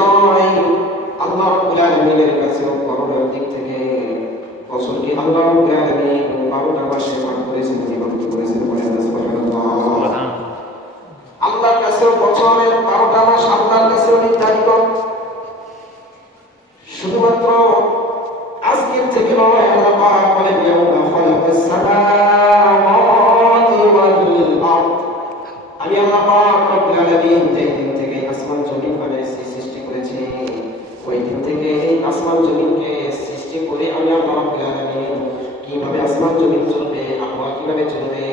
নিশ্চয় আল্লাহ রাব্বুল আলামিনের কাছে করণের দিক থেকে বছরকে আল্লাহ রাব্বুল আলামিন 12টা মাসে ভাগ করেছেন, বিভক্ত করেছেন। বলেন সুবহানাল্লাহ। আল্লাহর কাছে বছরের 12টা মাস আল্লাহর কাছে নির্ধারিত। শুধুমাত্র আজকের থেকে নয়, আল্লাহ পাক বলেন ইয়াউমা খালাকাস সামাওয়াতি ওয়াল আরদ। আমি আল্লাহ পাক রব্বুল আলামিন যেই দিন থেকে আসমান জমিন বানিয়েছি, সৃষ্টি করেছি, ওই দিন থেকে এই আসমান জমিনকে সৃষ্টি করে আমি আল্লাহ রব্বুল আলামিন কিভাবে আসমান জমিন চলবে, আবহাওয়া কিভাবে চলবে,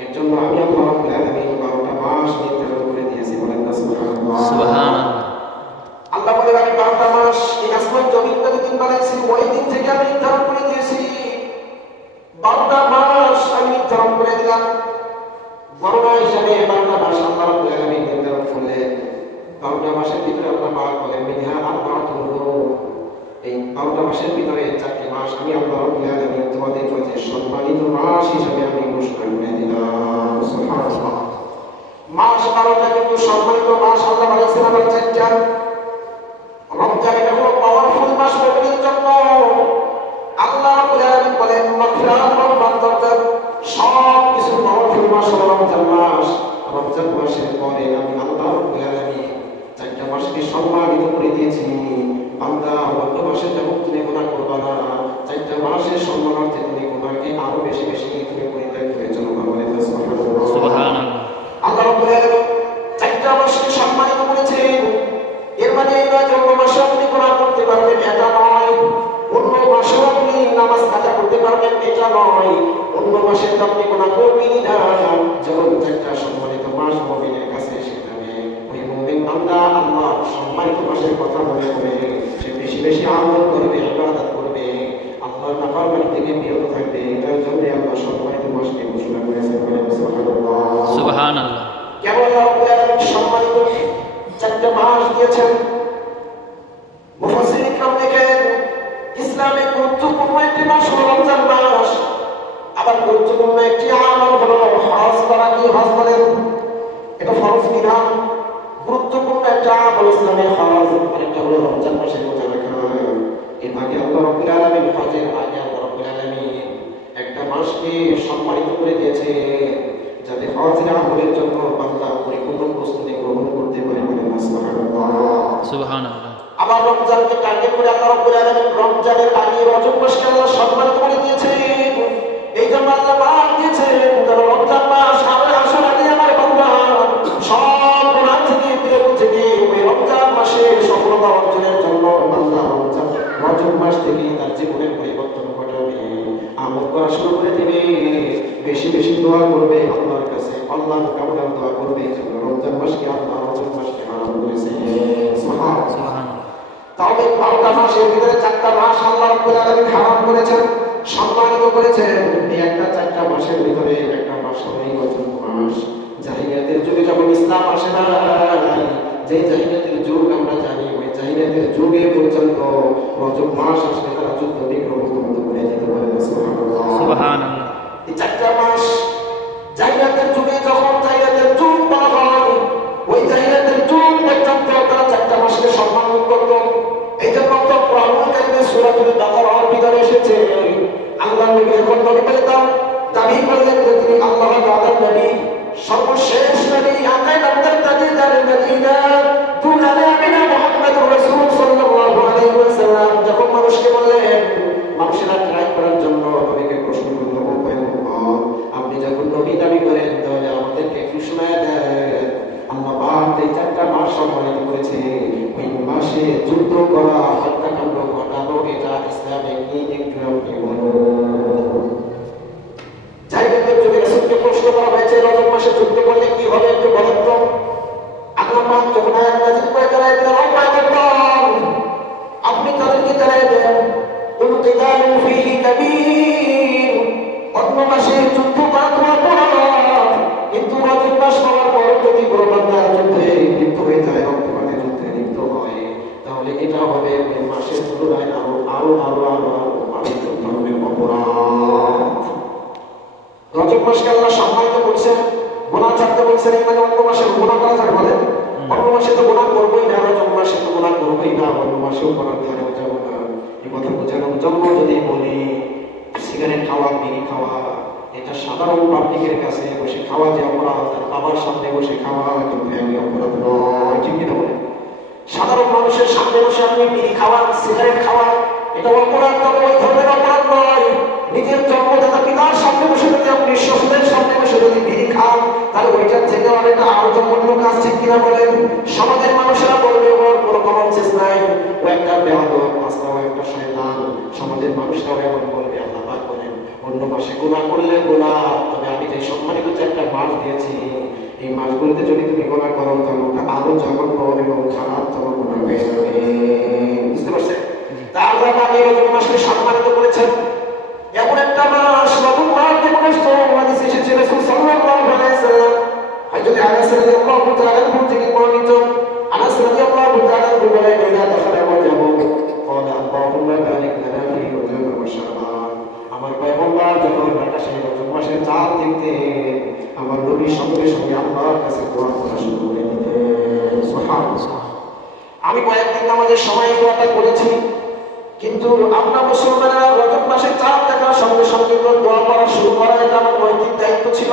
এর জন্য আমি আল্লাহ রব্বুল আলামিন 12টা মাস নির্ধারণ করে দিয়েছি। বলেন সুবহানাল্লাহ। সুবহানাল্লাহ। আল্লাহ বলেন আমি 12টা মাস এই আসমান জমিনটা যেদিন বানাইছি ওই দিন থেকে আমি নির্ধারণ করে দিয়েছি। 12টা মাস আমি নির্ধারণ করে দিলাম। গণনা হিসাবে 12টা মাস আল্লাহ রাব্বুল আলামিন নির্ধারণ করলেন। 12টা মাসের ভিতরে আল্লাহ পাক বলেন মিনহা আরবাআতুন হুরুম। এই 12টা মাসের ভিতরে 4টি মাস আমি আল্লাহ রাব্বুল আলামিন তোমাদের কাছে সম্মানিত মাস হিসেবে আমি ঘোষণা করে দিলাম। সুবহানাল্লাহ। মাস 12টা কিন্তু সম্মানিত মাস আল্লাহ বানাইছেন আবার 4টা। রমজান এটা হলো পাওয়ারফুল মাস মুমিনের জন্য। আল্লাহ রাব্বুল আলামিন বলেন মাগফিরাত ওয়া মাগফিরাত, সব কিছু পাওয়ারফুল মাস হলো রমজান মাস। রমজান মাসের পরে আমি আল্লাহ রাব্বুল আলামিন 4টা মাসকে সম্মানিত করে দিয়েছি। বান্দা অন্য মাসে যখন তুমি গুনাহ করবা না, 4টা মাসের সম্মানার্থে তুমি গুনাহকে আরো বেশি বেশি তুমি পরিত্যাগ করে চলবা। বলেন সুবহানাল্লাহ। সুবহানাল্লাহ। আল্লাহ রাব্বুল আলামিন 4টা মাসকে সম্মানিত করেছেন। এর মানে এই নয় যে অন্য মাসে আপনি গুনাহ করতে পারবেন, এটা নয়। অন্য মাসে আপনি নামাজ কাজা করতে পারবেন, এটা নয়। অন্য মাসে তো আপনি গুনাহ করবেনই না। যখন 4টা সম্মানিত মাস মুমিনের কাছে এসে যাবে, ওই মুমিন বান্দা আল্লাহ সম্মানিত মাসের কথা মনে করে সে বেশি বেশি আমল করবে, ইবাদত করবে, আল্লাহর নাফরমানি থেকে বিরত থাকবে। এটার জন্য আল্লাহ সম্মানিত মাসকে ঘোষণা করেছেন। বলেন সুবহানাল্লাহ। সুবহানাল্লাহ। কেবল আল্লাহ রাব্বুল আলামিন সম্মানিত 4টা মাস দিয়েছেন। মুফাসসির ইকরাম লিখেন ইসলামে গুরুত্বপূর্ণ একটি মাস হলো রমজান মাস। আবার গুরুত্বপূর্ণ একটি আমল হলো হজ করা। কি হজ বলেন? এটা ফরজ বিধান। গুরুত্বপূর্ণ একটা আমল ইসলামে হজ, আরেকটা হলো রমজান মাসে রোজা রাখা। এর আগে আল্লাহ রাব্বুল আলামিন হজের আগে আল্লাহ রাব্বুল আলামিন একটা মাসকে সম্মানিত করে দিয়েছে যাতে হজের আমলের জন্য বান্দা পরিপূর্ণ প্রস্তুতি গ্রহণ করতে পারে। বলেন সুবহানাল্লাহ। সুবহানাল্লাহ। আবার রমজানকে টার্গেট করে আল্লাহ রাব্বুল আলামিন রমজানের আগে রজব মাসকে আল্লাহ সম্মানিত করে দিয়েছেন। এই জন্য আল্লাহ বাদ দিয়েছেন কারণ রমজান মাস সামনে আসার আগে আমার বান্দা সব গুনাহ থেকে বিরত থেকে ওই রমজান মাসের সফলতা অর্জনের জন্য বান্দা রজব মাস থেকে তার জীবনের পরিবর্তন ঘটাবে, আমল করা শুরু করে দিবে, বেশি বেশি দোয়া করবে আল্লাহর কাছে, আল্লাহর কামনা দোয়া করবে। এই জন্য রমজান মাসকে আল্লাহ রজব মাসকে হারাম করেছেন। সুবহানাল্লাহ। তাহলে 12টা মাসের ভিতরে 4টা মাস আল্লাহ রাব্বুল আলামিন হারাম করেছেন, সম্মানিত করেছেন। এই একটা 4টা মাসের ভিতরে একটা মাস হলো রজব মাস। জাহিলিয়াতের যুগে যখন ইসলাম আসে না, যে জাহিলিয়াতের যুগ আমরা জানি, ওই জাহিলিয়াতের যুগে পর্যন্ত রজব মাস আসলে তারা যুদ্ধ বিগ্রহ বন্ধ করে দিতে পারে। সুবহানাল্লাহ। সুবহানাল্লাহ। এই 4টা মাস জাহিলিয়াতের যুগে যখন জাহিলিয়াতের যুগ বলা হয়, ওই জাহিলিয়াতের যুগ পর্যন্ত তারা 4টা মাসকে সম্মান করত। এই জন্য তো কোরআনুল কারীমে সূরাতুল বাকারার ভিতরে এসেছে আল্লাহ নবী যখন নবী পেতাম দাবি করলেন যে তিনি আল্লাহর আদম নবী, সর্বশেষ নবী, আকাইদ আব্দুল তাজিদার মদিনা তুলালে আমিনা মুহাম্মদুর রাসূল সাল্লাল্লাহু আলাইহি ওয়াসাল্লাম যখন মানুষকে বললেন, মানুষেরা ট্রাই করার জন্য নবীকে প্রশ্ন করল, আপনি যখন নবী দাবি করেন তাহলে আমাদেরকে একটু শোনায় দেন। আল্লাহ পাক এই 4টা মাস সম্মানিত করেছে। ওই মাসে যুদ্ধ করা, হত্যাকাণ্ড ঘটানো, এটা ইসলামে কি একটু আপনি বলুন। জাহিলিয়াতের যুগে রাসূলকে প্রশ্ন করা হয়েছে রজব মাসে যুদ্ধ করলে কি হবে একটু বলেন তো। আল্লাহ পাক যখন আয়াত নাযিল করে জানায় দিলেন, আপনি তাদেরকে জানায় দেন কুল কিতালু ফীহি কাবীর, অন্য মাসে যুদ্ধ করা তোমার অপরাধ, কিন্তু রজব মাস হওয়ার পর যদি কোনো বান্দা যুদ্ধে লিপ্ত হয়ে যায়, রক্তপাতের যুদ্ধে লিপ্ত হয়, তাহলে এটা হবে ওই মাসের তুলনায় আরো আরো আরো আরো মারাত্মক ধরনের অপরাধ। রজব মাসকে আল্লাহ সম্মানিত করছেন, গুনাহ ছাড়তে বলছেন। এখানে অন্য মাসে গুনাহ করা যায় বলেন অন্য মাসে তো গুনাহ করবোই না, রজব মাসে তো গুনাহ করবোই না, অন্য মাসেও করার ধারে যাবো না। এই কথা বোঝানোর জন্য যদি বলি সিগারেট খাওয়া, বিড়ি খাওয়া এটা সাধারণ পাবলিকের কাছে বসে খাওয়া যে অপরাধ, আর বাবার সামনে বসে খাওয়া কিন্তু একই অপরাধ নয়, ঠিক কিনা বলেন? সাধারণ মানুষের সামনে বসে আপনি বিড়ি খাওয়া, সিগারেট খাওয়া এটা অপরাধ, তবে ওই ধরনের অপরাধ নয়। নিজের জন্মদাতা পিতার সামনে বসে যদি আপনি শ্বশুরের সামনে বসে যদি বিড়ি খান, তাহলে ওইটার থেকে অনেকটা আরো জঘন্য কাজ, ঠিক কিনা বলেন? সমাজের মানুষেরা বলবে ওর কোনো কমন সেন্স নাই, ও একটা বেয়াদব, আস্তা ও একটা শয়তান। সমাজের মানুষরাও এমন বলবে। আল্লাহ পাক বলেন অন্য মাসে গুনাহ করলে গুনাহ, তবে আমি যে সম্মানিত একটা মাস দিয়েছি এই মাসগুলোতে যদি তুমি গুনাহ করো তাহলে ওটা আরো জঘন্য এবং খারাপ তোমার গুনাহ হয়ে যাবে। বুঝতে পারছেন? তা আল্লাহ পাক এই রজব মাসকে সম্মানিত করেছেন। এমন একটা মাস, রজব মাস যেমন হাদিসে এসেছে রাসূল সাল্লাল্লাহু আলাইহি ওয়াসাল্লাম হযরত আনাস রাদিয়াল্লাহু তাআলা আনহু থেকে বর্ণিত, আনাস রাদিয়াল্লাহু তাআলা বলেন ইদা দাখালা রজব ক্বালা আল্লাহুম্মা বারিক লানা ফি রজব ওয়া শাবান। আমার পয়গম্বর যখন আকাশে রজব মাসের চাঁদ দেখতেন, আমার নবী সঙ্গে সঙ্গে আল্লাহর কাছে দোয়া করা শুরু করে দিতেন। সুবহানাল্লাহ। আমি কয়েকদিন নামাজের সময় দোয়াটা করেছি, কিন্তু আমরা মুসলমানেরা রজব মাসের চাঁদ দেখার সঙ্গে সঙ্গে দোয়া করা শুরু করা এটা আমার নৈতিক দায়িত্ব ছিল,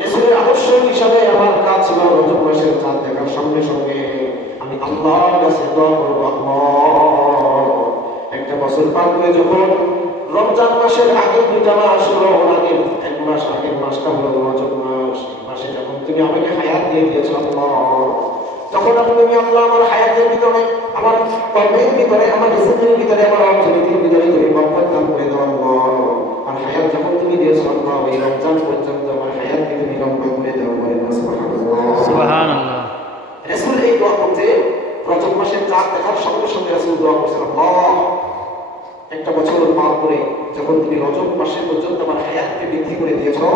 রাসূলের আদর্শ হিসাবে আমার কাজ ছিল। রজব মাসের চাঁদ দেখার সঙ্গে সঙ্গে আমি আল্লাহর কাছে দোয়া করব, আল্লাহ একটা বছর পার করে যখন রমজান মাসের আগের দুইটা মাস হলো, আগের এক মাস, আগের মাসটা হলো রজব মাস, এই মাসে যখন তুমি আমাকে হায়াত দিয়ে দিয়েছো আল্লাহ, তখন তুমি আল্লাহ আমার হায়াতের ভিতরে, আমার কর্মের ভিতরে, আমার রিজিকের ভিতরে, আমার অর্থনীতির ভিতরে তুমি বরকত দান করে দাও আল্লাহ। আর হায়াত যখন তুমি দিয়েছো আল্লাহ, এই রমজান পর্যন্ত আমার হায়াতকে তুমি লম্বা করে দাও। বলেন সুবহানাল্লাহ, সুবহানাল্লাহ। রাসূল এই দোয়া করতে রজব মাসের চাঁদ দেখার সঙ্গে সঙ্গে রাসূল দোয়া করছেন, আল্লাহ একটা বছর পার করে যখন তুমি রজব মাসে পর্যন্ত আমার হায়াতকে বৃদ্ধি করে দিয়েছো,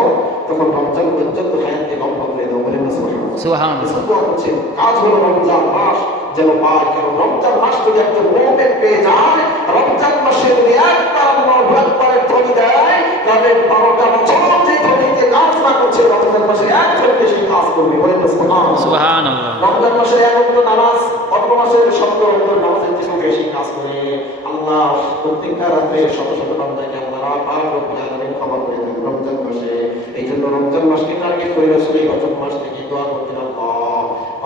তখন রমজান পর্যন্ত হায়াতকে লম্বা করে দাও। বলেন সুবহানাল্লাহ। দোয়া করছে কাজ হলো রমজান মাস যেন পায়, কারণ রমজান মাস যদি একটা মুমিন পেয়ে যায়, রমজান মাসে যদি একটা আল্লাহু আকবারের ধ্বনি দেয়, তবে 12টা বছর যে ধ্বনিতে কাজ না করছে, রমজান মাসে এক ধ্বনিতে সেই কাজ করবে। বলেন সুবহানাল্লাহ। রমজান মাসে এক ওয়াক্ত নামাজ অন্য মাসের 70 ওয়াক্ত নামাজের থেকে বেশি কাজ করে। আল্লাহ প্রত্যেকটা রাতে শত শত বান্দাকে আল্লাহ পাক রব্বুল আলামিন ক্ষমা করে দেন রমজান মাসে। এই জন্য রমজান মাসকে টার্গেট করে রাসূল এই রজব মাস থেকে দোয়া করতেন,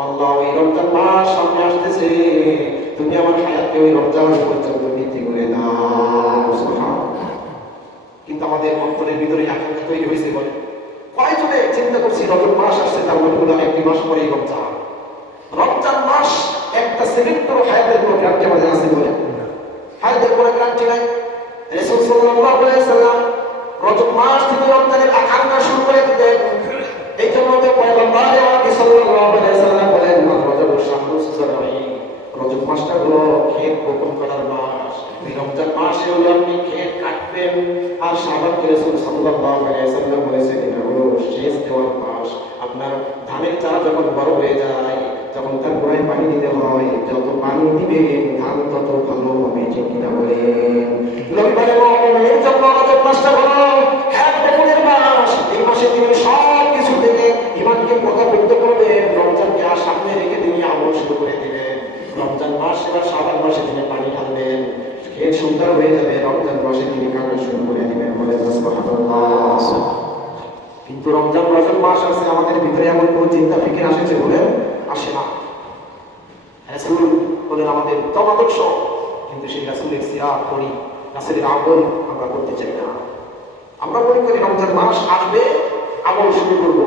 আল্লাহ এই রমজান মাস সামনে আসতেছে, তুমি আমার হায়াতকে ওই রমজান পর্যন্ত বৃদ্ধি করে দাও। সুবহানাল্লাহ। কিন্তু আমাদের অন্তরের ভিতরে আকাঙ্ক্ষা তৈরি হয়েছে, বলে কয়জনে চিন্তা করছি রজব মাস আসছে, তার মানে হলো একটি মাস পরেই রমজান। রমজান মাস একটা সেকেন্ড করে হায়াতের কোনো গ্যারান্টি আমাদের আছে? বলে হায়াতের কোনো গ্যারান্টি নাই। রাসূল সাল্লাল্লাহু আলাইহি ওয়াসাল্লাম রজব মাস থেকে রমজানের আকাঙ্ক্ষা শুরু করে দিতেন। এই জন্য তো পয়গম্বর আরবি সাল্লাল্লাহু আলাইহি ওয়াসাল্লাম বলেন, রজব শাহরুস জারাই, রজব মাসটা হলো ক্ষেত বপন করার মাস। এই রমজান মাসে হলো আপনি ক্ষেত কাটবেন। আর শাবানকে রাসূল সাল্লাল্লাহু আলাইহি ওয়াসাল্লাম বলেছেন এটা হলো সেচ দেওয়ার মাস। আপনার ধানের চারা যখন বড় হয়ে যায়, তখন তার গোড়ায় পানি দিতে হয়, যত পানি দিবে ধান তত ভালো হবে, ঠিক কিনা বলেন? নবী বলেন মুমিনের জন্য রজব মাসটা হলো ক্ষেত বপনের মাস। এই মাসে তিনি সব কিছু থেকে ইমানকে প্রকাশিত করবেন, রমজানকে আর সামনে রেখে তিনি আমল শুরু করে দিবেন। রমজান মাস এবার শাবান মাসে তিনি পানি ঢালবেন, ক্ষেত সুন্দর হয়ে যাবে, রমজান মাসে তিনি কাটা শুরু করে দিবেন। বলেন সুবহানাল্লাহ। কিন্তু রমজান রজব মাস আছে, আমাদের ভিতরে এমন কোন চিন্তা ফিকির আসেছে? বলে আসে না। রাসূল বলেন আমাদের উত্তম আদর্শ, কিন্তু সেই রাসূলের সিরাত করি, রাসূলের আমল আমরা করতে চাই না। আমরা মনে করি রমজান মাস আসবে আমল শুরু করবো।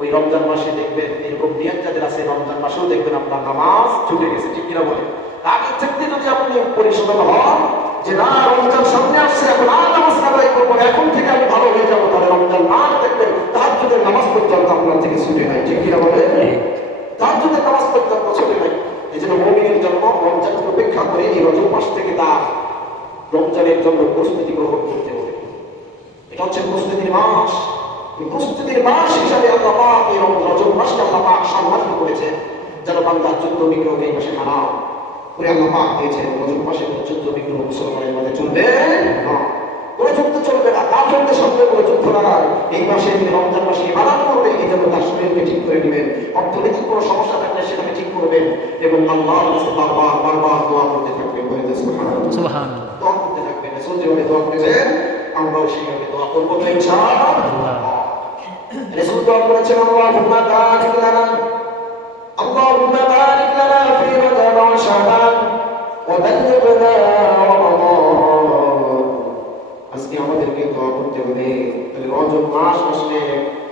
ওই রমজান মাসে দেখবেন এরকম নিয়ত যাদের আছে, রমজান মাসেও দেখবেন আপনার নামাজ ছুটে গেছে, ঠিক কিনা বলেন? আগে থেকে যদি আপনি পরিশোধন হন যে না রমজান সামনে আসছে, এখন আর নামাজ আদায় করবো, এখন থেকে আমি ভালো হয়ে যাবো, তাহলে রমজান মাস দেখবেন তাহাজ্জুদের নামাজ পর্যন্ত আপনার থেকে ছুটে নাই, ঠিক কিনা বলেন? তাহাজ্জুদের নামাজ পর্যন্ত ছুটে নাই। এই জন্য মুমিনের জন্য রমজানকে উপেক্ষা করে এই রজব মাস থেকে তার রমজানের জন্য প্রস্তুতি গ্রহণ করতে হবে। এটা হচ্ছে প্রস্তুতির মাস। প্রস্তুতির মাস হিসাবে আল্লাহ পাক এই রজব মাসকে আল্লাহ পাক সম্মানিত করেছেন, যেন বান্দা যুদ্ধ বিগ্রহ এই মাসে হারাম করে আল্লাহ পাক দিয়েছেন। রজব মাসে যুদ্ধ বিগ্রহ মুসলমানের মাঝে চলবে না, কোনো যুদ্ধ চলবে চলবে না, কাফেরদের সঙ্গে কোনো যুদ্ধ লাগায়। এই মাসে তিনি রমজান মাসে ইবাদত করবে, এই জন্য তার শরীরকে ঠিক করে নেবেন। অর্থনৈতিক কোনো সমস্যা থাকলে সেটাকে ঠিক করবেন এবং আল্লাহর কাছে বারবার বারবার দোয়া করতে থাকবেন। বলতে সুবহানাল্লাহ, দোয়া করতে থাকবেন। রাসূল যেভাবে দোয়া করেছেন আমরাও সেইভাবে দোয়া করবো তো ইনশাআল্লাহ। রাসূল দোয়া করেছেন আল্লাহুম্মা বারিক লানা আল্লাহুম্মা বারিক লানা ফি রজব ওয়া শাবান ওয়া বাল্লিগনা রমাদান। আজকে আমাদেরকে দোয়া করতে হবে রজব মাস আসলে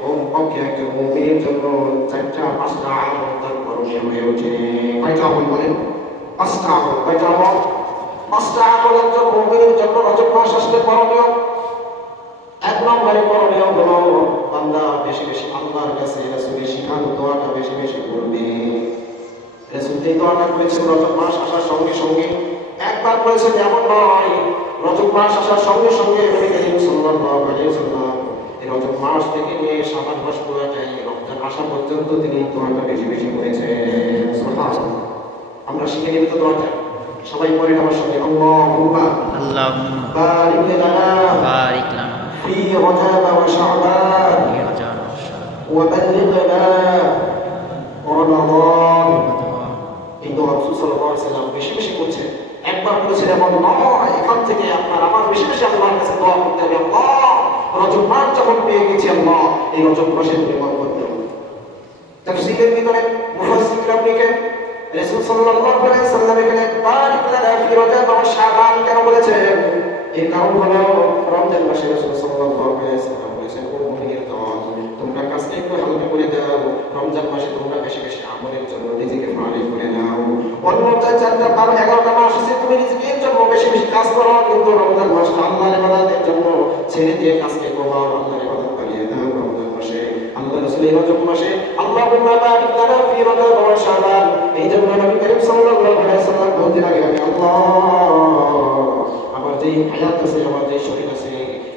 কমপক্ষে একজন মুমিনের জন্য 4-5টা আমল তার করণীয় হয়ে ওঠে। কয়টা আমল বলেন? 5টা আমল। কয়টা আমল? 5টা আমল একজন মুমিনের জন্য রজব মাস আসলে করণীয়। এক নম্বরে করণীয় হলো বান্দা বেশি বেশি আল্লাহর কাছে রাসূলের শিখানো দোয়াটা বেশি বেশি করবে। রাসূল যে দোয়াটা করেছেন রজব মাস আসার সঙ্গে সঙ্গে একবার করেছেন এমন নয়, রজব মাস আসার সঙ্গে সঙ্গে নবী করিম সাল্লাল্লাহু আলাইহি ওয়াসাল্লাম এই রজব মাস থেকে নিয়ে শাবান মাস পুরোটাই রমজান আসা পর্যন্ত তিনি দোয়াটা বেশি বেশি করেছেন। সুবহানাল্লাহ, আমরা শিখে নিব তো দোয়াটা, সবাই পড়েন আমার সঙ্গে আল্লাহুম্মা বারিক লানা في رجب وشعبان وبلغنا رمضان। এই দোয়া রাসূল সাল্লাল্লাহু আলাইহি ওয়াসাল্লাম বেশি বেশি করছেন। একবার বলেছেন এমন নয়, এখান থেকে আপনার আমার বেশি বেশি আল্লাহর কাছে দোয়া করতে হবে। আল্লাহ রজব মাস যখন পেয়ে গেছি, আল্লাহ এই রজব মাসে নির্মাণ করতে হবে। তাফসীরের ভিতরে মুফাসসিররা লিখেন রাসূল সাল্লাল্লাহু আলাইহি ওয়াসাল্লাম এখানে বারিক লানা ফি রজব ওয়া শাবান কেন বলেছেন? এই কারণ হলো রমজান মাসে রাসূল সাল্লাল্লাহু আলাইহি ওয়াসাল্লাম বলেছেন, ও মুমিনের দল, তোমরা কাজকে একটু হালকা করে দাও। রমজান মাসে তোমরা বেশি বেশি আমলের জন্য নিজেকে ফারিগ করে নাও। অন্য 4-11টা মাস আছে তুমি নিজের জন্য বেশি বেশি কাজ করো, কিন্তু রমজান মাসটা আল্লাহর ইবাদতের জন্য ছেড়ে দিয়ে কাজকে কমাও, আল্লাহর ইবাদত করিয়ে দাও। রমজান মাসে আল্লাহ রাসূল এই রজব মাসে আল্লাহুম্মা বারিক লানা ফি রজব ওয়া শাবান, এই জন্য নবী করিম সাল্লাল্লাহু আলাইহি ওয়াসাল্লাম বলতে লাগে আল্লাহ আমার যে হায়াত আছে, আমার যে শরীর আছে,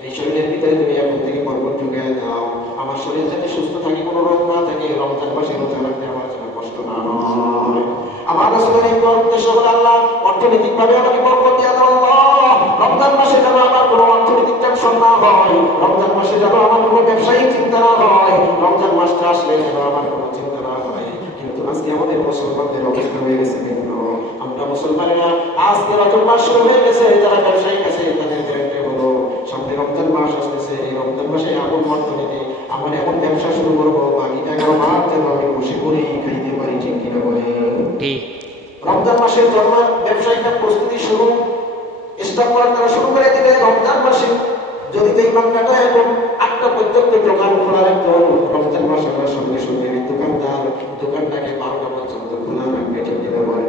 এই শরীরের ভিতরে তুমি এখন থেকে বরকত ঢুকিয়ে দাও। আমার শরীর যাতে সুস্থ থাকে, কোনো রোগ না থাকে, রমজান মাসে রোজা রাখতে আমার জন্য কষ্ট না হয়। আমার রাসূলের এই উদ্দেশ্য হলো আল্লাহ অর্থনৈতিকভাবে আমাকে বরকত দিয়ে দাও। আল্লাহ রমজান মাসে যেন আমার কোনো অর্থনৈতিক টেনশন না হয়, রমজান মাসে যেন আমার কোনো ব্যবসায়িক চিন্তা না হয়, রমজান মাসটা আসলে যেন আমার কোনো চিন্তা না হয়। কিন্তু আজকে আমাদের মুসলমানদের অবস্থা হয়ে গেছে কেন? আমরা মুসলমানেরা আজকে রজব মাস শুরু হয়ে গেছে, যারা ব্যবসায়িক আছে তাদের একটা হলো সামনে রমজান মাস আসতেছে, এই রমজান মাসে এমন অর্থনীতি আমার এমন ব্যবসা শুরু করবো, বাকি 11 মাস যেন আমি খুশি করে খাইতে পারি। ঠিক কিনা বলে? রমজান মাসের জন্য ব্যবসায়িক প্রস্তুতি শুরু, স্টক করা তারা শুরু করে দিবে রমজান মাসে। যদি দেখলাম কাটা এখন 8টা পর্যন্ত দোকান খোলা রাখতো, রমজান মাস আসার সঙ্গে সঙ্গে দোকানদার দোকানটাকে 12টা পর্যন্ত খোলা রাখবে। ঠিক কিনা বলে?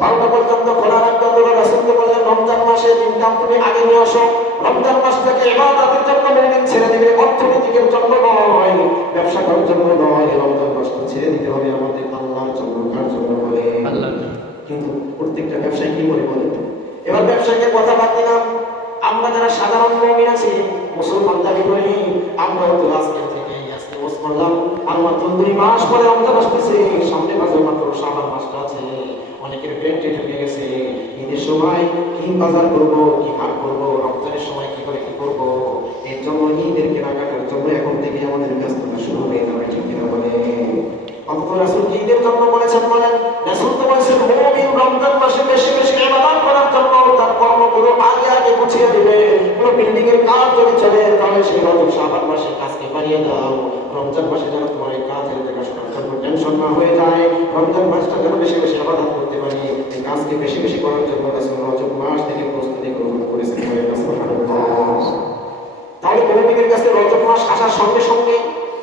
12টা পর্যন্ত খোলা রাখতে তোরা রাসূলকে বললেন রমজান মাসে ইনকাম তুমি আগে নিয়ে আসো, রমজান মাস থেকে ইবাদতের জন্য মুমিন ছেড়ে দিবে, অর্থনীতির জন্য নয়, ব্যবসা করার জন্য নয়। রমজান মাসটা ছেড়ে দিতে হবে আমাদের আল্লাহর জন্য। কার জন্য বলে? আল্লাহর জন্য। কিন্তু প্রত্যেকটা ব্যবসায়ী কি বলে বলেন? এবার ব্যবসায়ীকে কথা বাদ দিলাম, আমরা যারা সাধারণ মুমিন আছি, মুসলমান দাবি করি, আমরাও তো আজকে থেকে আজকে ওয়াজ করলাম, আর মাত্র 2 মাস পরে রমজান আসতেছে, সামনে মাসে মাত্র শাবান মাসটা আছে। অনেকের পেটে ঢুকে গেছে, ঈদের সময় কি বাজার করবো, কি হাট করবো, রমজানের সময় কি করে কি করবো, এর জন্য ঈদের কেনাকাটার জন্য এখন থেকে আমাদের ব্যস্ততা শুরু হয়ে যাবে। ঠিক কিনা বলে? অথচ রাসূল কি ঈদের জন্য বলেছেন? বলেন রাসূল তো বলেছেন মুমিন রমজান মাসে বেশি বেশি ইবাদত করার জন্য তার কর্মগুলো আগে আগে গুছিয়ে দিবে। পুরো বিল্ডিং এর কাজ যদি চলে তাহলে সেই রজব শাবান মাসে কাজকে বাড়িয়ে দাও। রমজান মাসে যেন তোমার এই কাজের দেখাশোনার জন্য টেনশন না হয়ে যায়, রমজান মাসটা যেন বেশি বেশি ইবাদত করতে পারি, এই কাজকে বেশি বেশি করার জন্য রাসূল রজব মাস থেকে প্রস্তুতি গ্রহণ করেছেন। তাহলে মুমিনের কাছে রজব মাস আসার সঙ্গে সঙ্গে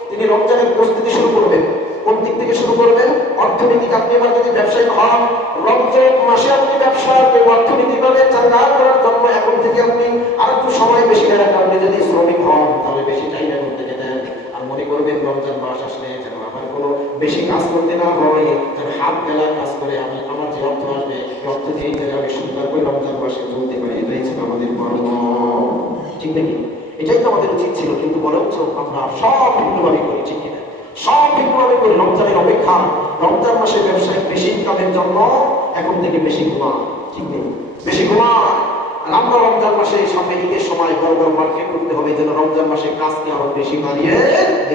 তিনি রমজানের প্রস্তুতি শুরু করবেন। কোন দিক থেকে শুরু করবেন? অর্থনীতি। আপনি এবার যদি ব্যবসায়ী হন, রমজান মাসে আপনি ব্যবসা অর্থনীতিভাবে চাঙ্গা করার জন্য এখন থেকে আপনি আর একটু সময় বেশি দেন। আপনি যদি শ্রমিক হন তাহলে বেশি টাইম এখন থেকে দেন। আর মনে করবেন রমজান মাস আসলে যেন আমার কোনো বেশি কাজ করতে না হয়, যেন হাত বেলা কাজ করে আমি আমার যে অর্থ আসবে এই অর্থ দিয়ে আমি সুন্দর করে রমজান মাসে চলতে পারি। এটাই ছিল আমাদের কর্ম। ঠিক নাকি? এটাই তো আমাদের উচিত ছিল, কিন্তু বরঞ্চ আমরা সব ভিন্নভাবে করি। ঠিক কিনা? সব ভিন্নভাবে করি। রমজানের অপেক্ষা রমজান মাসে ব্যবসায়িক বেশি ইনকামের জন্য এখন থেকে বেশি ঘুমা। ঠিক নেই? বেশি ঘুমা, আর আমরা রমজান মাসে সামনে ঈদের সময় বড় বড় মার্কেট করতে হবে, যেন রমজান মাসে কাজকে আরো বেশি বাড়িয়ে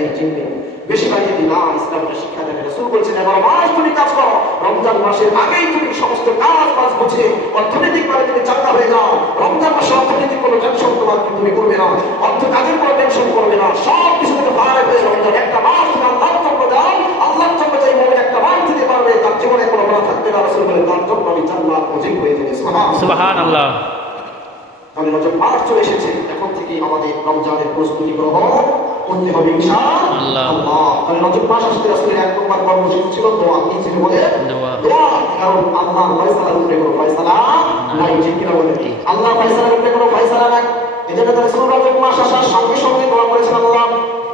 এই চিন্তা বেশি বাড়িয়ে দিই না। ইসলামের শিক্ষা দেবে, রাসূল বলছেন 11 মাস তুমি কাজ করো, রমজান মাসের আগেই তুমি সমস্ত কাজ বুঝে অর্থনৈতিক ভাবে তুমি চাঙ্গা হয়ে যাও। রমজান মাসে অর্থনৈতিক কোনো টেনশন তোমার তুমি করবে না, অর্থ কাজের কোনো টেনশন করবে না, সব কিছু থেকে ভাড়া হয়ে রমজান একটা মাস তুমি আল্লাহর জন্য দাও। আল্লাহর জন্য যে মুমিন একটা মাস দিতে পারবে তার জীবনে কোনো গুনাহ থাকবে না। রাসূল বলেন তার জন্য আমি জান্নাত ওয়াজিব হয়ে যাবে। সুবহানাল্লাহ। তাহলে রজব মাস চলে এসেছে, এখন থেকে আমাদের রমজানের প্রস্তুতি গ্রহণ করতে হবে ইনশাআল্লাহ। তাহলে রজব মাস আসতে রাসূলের এক নম্বর কর্মসূচি ছিল দোয়া। কি ছিল বলে? দোয়া। কারণ আল্লাহর ফয়সালার উপরে কোনো ফয়সালা নাই, ঠিক কিনা বলে? আল্লাহর ফয়সালার উপরে কোনো ফয়সালা নাই। এজন্য তো রাসূল রজব মাস আসার সঙ্গে সঙ্গে দোয়া করেছেন, আল্লাহ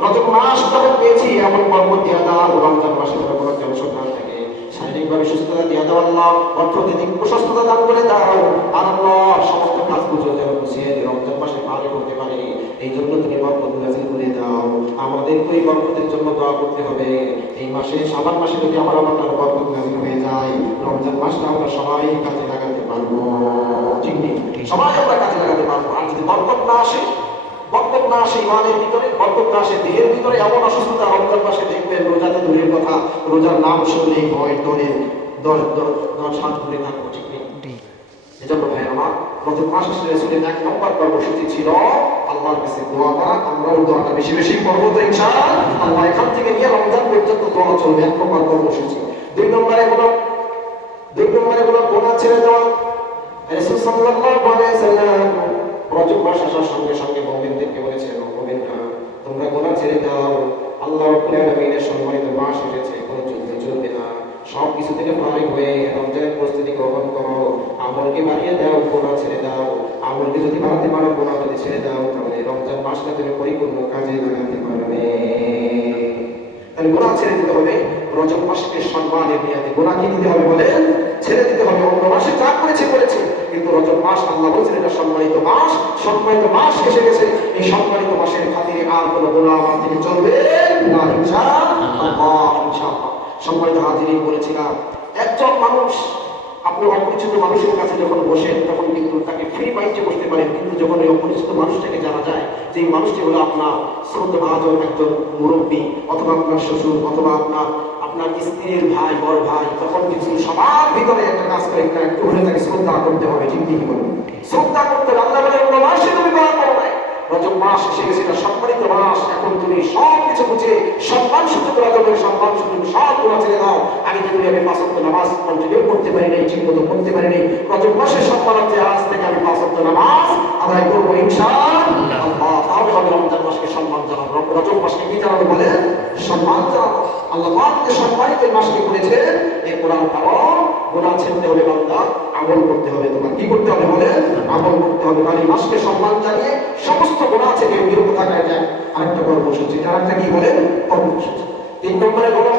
রজব মাস যখন পেয়েছি এমন কর্ম দিয়ে দাও রমজান মাসে যেন কোনো টেনশন না থাকে, শারীরিকভাবে সুস্থতা দিয়ে দাও আল্লাহ, অর্থনৈতিক প্রশস্ততা দান করে দাও, আর আল্লাহ সমস্ত কাজগুলো যেন বুঝিয়ে রমজান মাসে পালন করতে পারে। এই জন্য তুমি বরকত নাযিল করে দাও। আমাদের ওই বরকতের জন্য দোয়া করতে হবে। এই মাসে শাবান মাসে যদি আমার বরকত নাযিল হয়ে যায়, রমজান মাসটা আমরা সবাই কাজে লাগাতে পারবো, ঠিক নেই? সবাই আমরা কাজে লাগাতে পারবো। আর যদি বরকত না আসে, বরকত না আসে ইমানের ভিতরে, বরকত না আসে দেহের ভিতরে, এমন অসুস্থতা রমজান মাসে দেখবেন রোজাতে দূরের কথা, রোজার নাম শুনলেই ভয় ডরে দশ হাত ধরে থাকবো, ঠিক নেই? এজন্য ভাই আমার রজব মাস আসলে রাসূলের এক নম্বর কর্মসূচি ছিল আল্লাহর কাছে দোয়া করা। আমরাও দোয়াটা বেশি বেশি করবো তো ইনশাআল্লাহ। এখান থেকে নিয়ে রমজান পর্যন্ত দোয়া চলবে, এক নম্বর কর্মসূচি। দুই নম্বরে হলো গুনাহ ছেড়ে দেওয়া। রাসূল সাল্লাল্লাহু আলাইহি ওয়াসাল্লাম রজব মাস আসার সঙ্গে সঙ্গে মুমিনদেরকে বলেছেন, মুমিনরা তোমরা গুনাহ ছেড়ে দাও। আল্লাহ রাব্বুল আলামিনের সম্মানিত মাস এসেছে, কোনো যুদ্ধ চলবে না, সব কিছু থেকে ফারিগ হয়ে রমজানের প্রস্তুতি গ্রহণ করো। আমলকে বাড়িয়ে দাও, গুনাহ ছেড়ে দাও। আমলকে যদি বাড়াতে পারো, গুনাহ যদি ছেড়ে দাও, তাহলে রমজান মাসটা তুমি পরিপূর্ণ কাজে লাগাতে পারবে। তাহলে গুনাহ ছেড়ে দিতে হবে। রজব মাসকে সম্মানের নিয়াতে গুনাহ কি দিতে হবে বলে? ছেড়ে দিতে হবে। অন্য মাসে যা করেছে, কিন্তু রজব মাস আল্লাহ বলেছেন এটা সম্মানিত মাস, সম্মানিত মাস এসে গেছে। এই সম্মানিত মাসের খাতিরে আর কোনো গুনাহ আমার থেকে চলবে না ইনশাআল্লাহ। সম্মানিত হাজিরিন, বলেছিলাম একজন মানুষ আপনি অপরিচিত মানুষের কাছে যখন বসেন তখন কিন্তু তাকে ফ্রি মাইন্ডে বসতে পারেন, কিন্তু যখন ওই অপরিচিত মানুষটাকে জানা যায় যে এই মানুষটি হলো আপনার শ্রদ্ধাভাজন একজন মুরব্বী, অথবা আপনার শ্বশুর, অথবা আপনার স্ত্রীর ভাই, বড় ভাই, তখন কিন্তু সবার ভিতরে একটা কাজ করে একটু হলে তাকে শ্রদ্ধা করতে হবে, ঠিক কি বলুন? শ্রদ্ধা করতে হবে। আল্লাহ বলে অন্য মাসে তুমি পালন করো না, রজব মাস এসে গেছে, এটা সম্মানিত মাস। এখন তুমি সব কিছু বুঝে সম্মান সূচক রজবের সম্মান সূচক সব গুনাহ ছেড়ে দাও। আমি যদি আমি 5 ওয়াক্ত নামাজ কন্টিনিউ করতে পারি নাই, ঠিক মতো করতে পারি নাই, রজব মাসের সম্মানার্থে আজ থেকে আমি 5 ওয়াক্ত নামাজ আদায় করবো ইনশাআল্লাহ। তাহলে হবে রমজান মাসকে সম্মান জানানো, রজব মাসকে কি জানানো বলে? সম্মান জানানো। আল্লাহ পাক সম্মানিত মাসকে করেছে, এর কোরআন কারণ গুনাহ ছেড়তে হবে বান্দা, আমল করতে হবে। তোমার কি করতে হবে বলে? আমল করতে হবে। তাহলে মাসকে সম্মান জানিয়ে সমস্ত গুনাহ থেকে বিরত থাকা যায় আরেকটা কর্মসূচি। আরেকটা কি বলে? কর্মসূচি। 3 নম্বরে হলো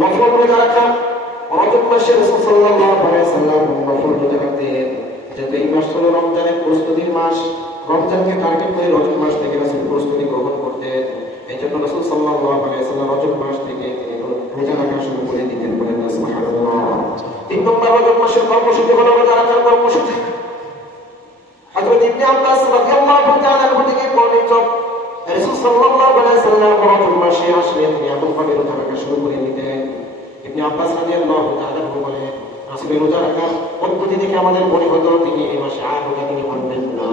নফল রোজা রাখা। রজব মাসে রাসূল সাল্লাল্লাহু আলাইহি ওয়াসাল্লাম নফল রোজা রাখতেন। যেহেতু এই মাস হলো রমজানের প্রস্তুতির মাস, রমজানকে টার্গেট করে রজব মাস থেকে রাসূল প্রস্তুতি গ্রহণ করতেন। এই জন্য রাসূল সাল্লাল্লাহু আলাইহি ওয়াসাল্লাম রজব মাস থেকে তিনি রোজা রাখা শুরু করে দিতেন। বলেন না সুবহানাল্লাহ। 3 নম্বর রজব মাসের কর্মসূচি হলো রোজা রাখার কর্মসূচি। হযরত ইবনে আব্বাস রাদিয়াল্লাহু তাআলা আনহু থেকে বর্ণিত, রাসূল সাল্লাল্লাহু আলাইহি ওয়াসাল্লাম রজব মাসে আসলে তিনি এমন ভাবে রোজা রাখা শুরু করে দিতেন। ইবনে আব্বাস রাদিয়াল্লাহু তাআলা আনহু বলেন, রাসূলের রোজা রাখার পদ্ধতি দেখে আমাদের মনে হতো তিনি এই মাসে আর রোজা তিনি পারবেন না।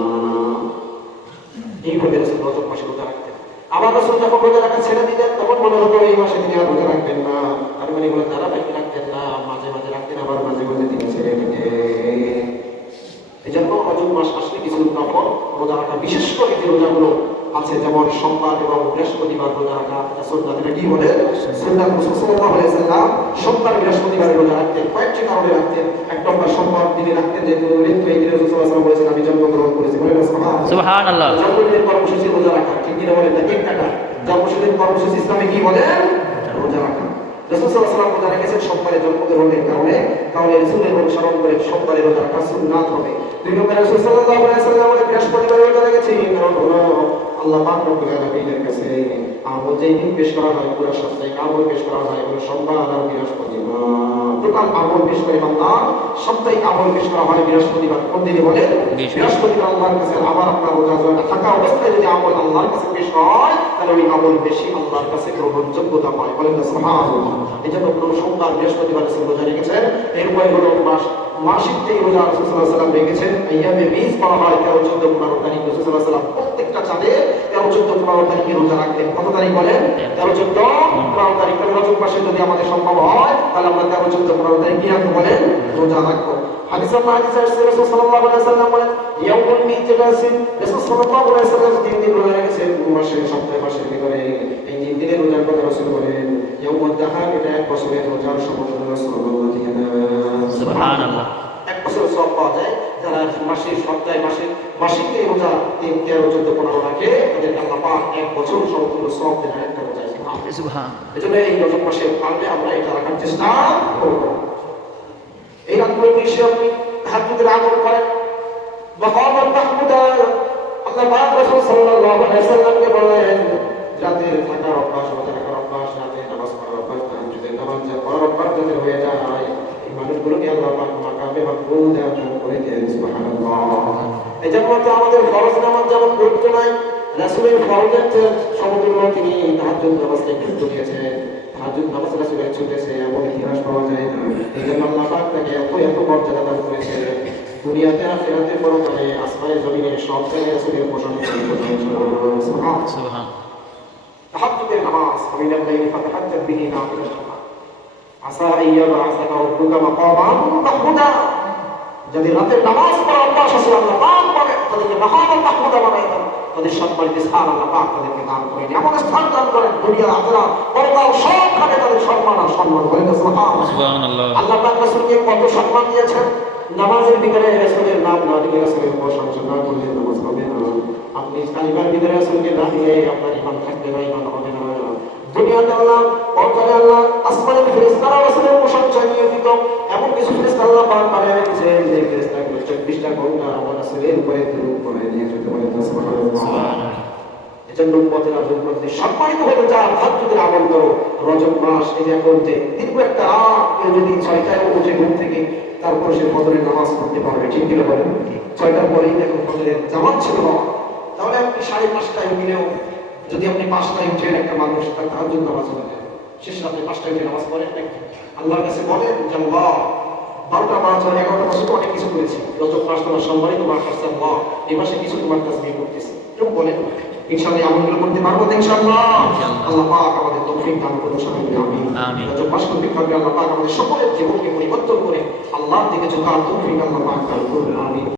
এইভাবে রাসূল রজব মাসে রোজা রাখতেন। আবার রাসূল যখন রোজা রাখা ছেড়ে দিতেন তখন মনে হতো এই মাসে তিনি আর রোজা রাখবেন না। আর মানে এগুলো ধারাবাহিক রাখতেন না, মাঝে মাঝে রাখতেন, আবার মাঝে মাঝে তিনি ছেড়ে দিতেন। এই জন্য রজব মাস আসলে কিছু নফল রোজা রাখা, বিশেষ করে যে রোজাগুলো আছে যেমন সোমবার এবং বৃহস্পতিবার রোজা রাখা, সুন্নাত। এটা কি বলে? সুন্নাত। রাসূল সাল্লাল্লাহু আলাইহি ওয়াসাল্লাম সোমবার বৃহস্পতিবার রোজা রাখতেন। কয়েকটি কারণে রাখতেন। এক নম্বর সোমবার দিনে রাখতেন যেহেতু ঋতু, এই দিনে রাসূল সাল্লাল্লাহু আলাইহি ওয়াসাল্লাম বলেছেন আমি জন্মগ্রহণ করেছি। বলেন সুবহানাল্লাহ। জন্মদিনের কর্মসূচি রোজা রাখা, ঠিক কি না বলেন? কেক কাটা জন্মদিনের কর্মসূচি ইসলামে কি বলে? রোজা রাখা। রাসূল সাল্লাল্লাহু আলাইহি ওয়াসাল্লাম রোজা রেখেছেন সোমবারে জন্মগ্রহণের কারণে, তাহলে রাসূলের অনুসরণ করে সোমবারে রোজা রাখা সুন্নাত হবে। 2 নম্বরে রাসূল সাল্লাল্লাহু আলাইহি ওয়াসাল্লাম বৃহস্পতিবার রোজা রেখেছেন, কারণ হলো আল্লাহ পাক রব্বুল আলামিনের কাছে আমল যেই দিন পেশ করা হয়, পুরো সপ্তাহে আমল পেশ করা হয় হলো সোমবার আর বৃহস্পতিবার। টোটাল আমল পেশ করে বান্দা। সাপ্তাহিক আমল পেশ করা হয় বৃহস্পতিবার। কোন দিনে বলেন? বৃহস্পতিবার আল্লাহর কাছে। আবার আপনার রোজা থাকা অবস্থায় যদি আমল আল্লাহর কাছে পেশ হয় তাহলে ওই আমল বেশি আল্লাহর কাছে গ্রহণযোগ্যতা পায়। বলেন না সুবহানাল্লাহ। এই জন্য কোন সোমবার বৃহস্পতিবার রোজা রেখেছেন, এর উপায় হলো মাসিক থেকে রোজা রাসূল সাল্লাল্লাহু আলাইহি ওয়াসাল্লাম রেখেছেন। আইয়ামে বীজ করা হয় 13, 14, 15 তারিখ। রাসূল সাল্লাল্লাহু আলাইহি ওয়াসাল্লাম প্রত্যেকটা চাঁদে 13, 14, 15 তারিখে রোজা রাখতেন। কত তারিখ বলেন? 13, 14, 15 তারিখ। রজব মাসে যদি আমাদের সম্ভব হয় তাহলে আমরা 13, 14, 15 তারিখ কি রাখবো বলেন? রোজা রাখবো। হাদিসে আসছে রাসূল সাল্লাল্লাহু আলাইহি ওয়াসাল্লাম বলেন ইয়াউমুল বীজ যেটা আছে রাসূল সাল্লাল্লাহু আলাইহি ওয়াসাল্লাম 3 দিন রোজা রেখেছেন মাসের সপ্তাহে মাসের ভিতরে। এই 3 দিনের রোজার কথা রাসূল বলেন ইয়াউমুদ দাহার, এটা এক বছরের রোজার সমান রাসূলুল্লাহ সুবহানাল্লাহ। এক বছর সওয়াব পাওয়া যায় যারা মাসের সপ্তাহে মাসিক রোজা 3, 13, 14, 15 রাখে তাদের আল্লাহ পাক এক বছর সম্পূর্ণ সওয়াব দেন একটা রোজায়। সুবহানাল্লাহ। এজন্য এই রজব মাসে পারলে আমরা এটা রাখার চেষ্টা করব। এই রাতগুলো বেশি আপনি তাহাজ্জুদের আমল করেন। মাকামান মাহমুদা আল্লাহ পাক রাসূল সাল্লাল্লাহু আলাইহি ওয়াসাল্লামকে বলেন রাতের থাকার অভ্যাস, রোজা রাখার অভ্যাস, রাতে নামাজ পড়ার অভ্যাস, তাহাজ্জুদের নামাজ পড়ার অভ্যাস যদি হয়ে যায় এই মানুষগুলোকে আল্লাহ পাক মাকামে মাহমুদা করে দেন। সুবহানাল্লাহ। এই জন্য তো আমাদের ফরজ নামাজ যেমন গুরুত্ব নাই, রাসূলের ফরজের সমতুল্য তিনি তাহাজ্জুদ নামাজকে গুরুত্ব দিয়েছেন। তাহাজ্জুদ নামাজ রাসূলের ছুটেছে এমন ইতিহাস পাওয়া যায় না। এই জন্য আল্লাহ পাক তাকে এত মর্যাদা দান করেছে। দুনিয়াতে আখিরাতে পরকালে আসমানে জমিনে সব জায়গায় রাসূলের প্রশংসা। সুবহান। তাহাজ্জুদের নামাজ মিনাল লাইলি ফাতাহাজ্জাদ বিহি নাফিলাতান আসা আইয়াবা আসাকা রাব্বুকা মাকামান মাহমুদা। যদি রাতের নামাজ পড়ার অভ্যাস আছে আল্লাহ পাক বলে তাদেরকে মাকামান মাহমুদা বানায় দেন। তাদের সম্মানিত স্থান আল্লাহ পাক তাদেরকে দান করেন, এমন স্থান দান করেন দুনিয়া আখিরাত পরকাল সবখানে তাদের সম্মান আর সম্মান করেন। সুবহানাল্লাহ। আল্লাহ পাক রাসূলকে কত সম্মান দিয়েছেন। নামাজের ভিতরে রাসূলের নাম না নিয়ে রাসূলের প্রশংসা না করলে নামাজ হবে না। আপনি কালিমার ভিতরে রাসূলকে না দিয়ে আপনার ঈমান থাকবে না, ঈমান হবে না। দুনিয়াতে আল্লাহ, পরকালে আল্লাহ, আসমানের ফেরেশতারা রাসূলের প্রশংসা নিয়ে দিত। এমন কিছু ফেরেশতা আল্লাহ পাক বানিয়ে রেখেছেন যে ফেরেশতাগুলো 24টা ঘন্টা আমার রাসূলের উপরে দরুদ পড়ে নিয়ে যেতে বলে। সুবহানাল্লাহ। এজন্য উম্মতেরা উম্মতদের সম্মানিত হতে চান, তাহাজ্জুদের আমল করো। রজব মাস এই যে করতে দীর্ঘ একটা রাত কেউ যদি 6টায় উঠে ঘুম থেকে তারপর সে ফজরের নামাজ পড়তে পারবে, ঠিক কি বলেন? 6টার পরেই দেখো ফজরের জামাত ছিল, তাহলে আপনি 5:30টায় উঠলেও যদি আপনি 5টায় উঠেন একটা মানুষ তার তাহাজ্জুদ নামাজ পড়ে শেষ রাতে 5টায় উঠে নামাজ পড়েন নাকি? আল্লাহর কাছে বলেন যে আল্লাহ 12টা মাস 11টা মাসে অনেক কিছু করেছি, রজব মাস তোমার সম্মানিত মাস আছে আল্লাহ, এই মাসে কিছু তোমার তাসবিহ করতেছি, কেউ বলেন ইনশাআল্লাহ আমলগুলো করতে পারবো তো ইনশাআল্লাহ। আল্লাহ পাক আমাদের তৌফিক দান করুন, আমিন। রজব মাস করতে পারবে আল্লাহ পাক আমাদের সকলের জীবনকে পরিবর্তন করে আল্লাহর দিকে ঝোঁকার তৌফিক আল্লাহ পাক দান করুন, আমিন।